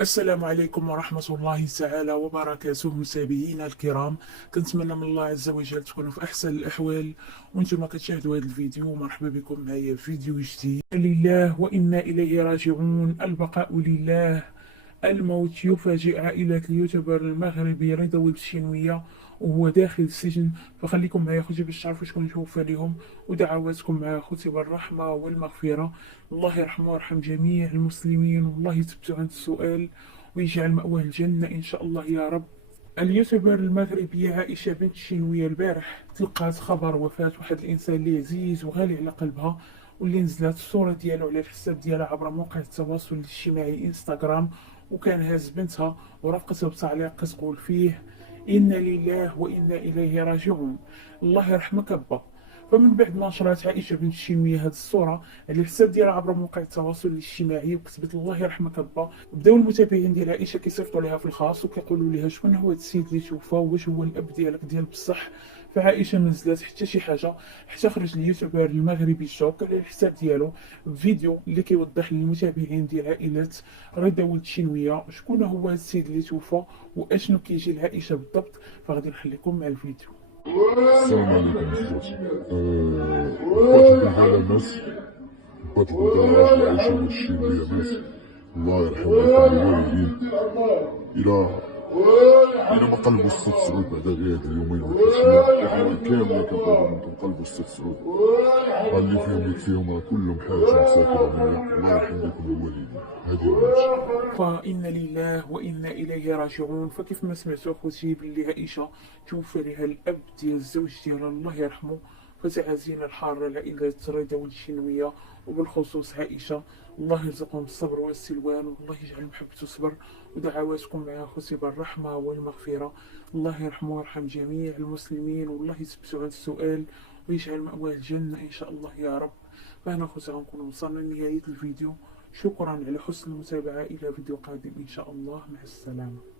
السلام عليكم ورحمة الله تعالى وبركاته متابعينا الكرام. كنتمنى من الله عز وجل تكونوا في أحسن الأحوال وانتم كتشاهدوا هذا الفيديو. مرحبا بكم معايا في فيديو جديد. لله وإنا إليه راجعون، البقاء لله. الموت يفاجئ عائلة اليوتيوبر المغربي رضوى الشينوية وهو داخل السجن، فخليكم معايا خوتي باش تعرفوا شكون توفى لهم، ودعواتكم مع خوتي بالرحمة والمغفرة. الله يرحمه ويرحم جميع المسلمين، والله يثبتوا عند السؤال ويجعل مأواه الجنة إن شاء الله يا رب. اليوتيوبر المغربية عائشة بنت الشينوية البارح تلقات خبر وفاة واحد الإنسان اللي عزيز وغالي على قلبها، واللي نزلت الصورة ديالو على الحساب ديالها عبر موقع التواصل الاجتماعي انستغرام، وكان هاز بنتها ورافقتها بتعليق كتقول فيه: إنا لله وإنا إليه راجعون، الله يرحمك أبا. فمن بعد ما نشرت عائشة بنت الشينوية هذه الصورة على الحساب ديالها عبر مواقع التواصل الاجتماعي وكتبت الله يرحمك أبا، بداو المتابعين ديال عائشة كيصيفطوا لها في الخاص وكيقولوا لها شكون هو هذا السيد اللي توفى، واش هو الأب ديالك ديال بصح. فعائشة ما نزلات حتى شي حاجة، حتى خرج اليوتيوبر المغربي جوك على الحساب ديالو فيديو اللي كيوضح للمتابعين ديال عائلة رضا ولد الشينوية شكون هو هذا السيد اللي توفى واشنو كيجي لعائشة بالضبط. فغادي نخليكم مع الفيديو. السلام عليكم اخوتي. بات البلدانة مات، بات البلدانة راجل عايشة من الشينوية مات. الله يرحم ويرحم الوالدين. إلى ما قلبوا الست سعود بعد غير هاد اليومين والحسنة، الإخوان كاملين كنطلبوا منكم قلبوا الست سعود، اللي فيهم يكفيهم كلهم حاجة مساكن هنايا. الله يرحم لكم الوالدين. هادي المات. فإنا لله وإنا إليه راجعون. فكيف ما سمعتوا أخوتي باللي عائشة توفى لها الأب ديال الزوج ديالها الله يرحمه، فتعازينا الحارة لعائلة رضا ولد الشينوية وبالخصوص عائشة. الله يرزقهم الصبر والسلوان، والله يجعل محبته الصبر، ودعواتكم مع أخوتي بالرحمة والمغفرة. الله يرحمه ويرحم جميع المسلمين، والله يثبتوا عند السؤال ويجعل مأواه الجنة إن شاء الله يا رب. فهنا أخوتي غنكون وصلنا لنهاية الفيديو. شكرا على حسن المتابعة، إلى فيديو قادم إن شاء الله، مع السلامة.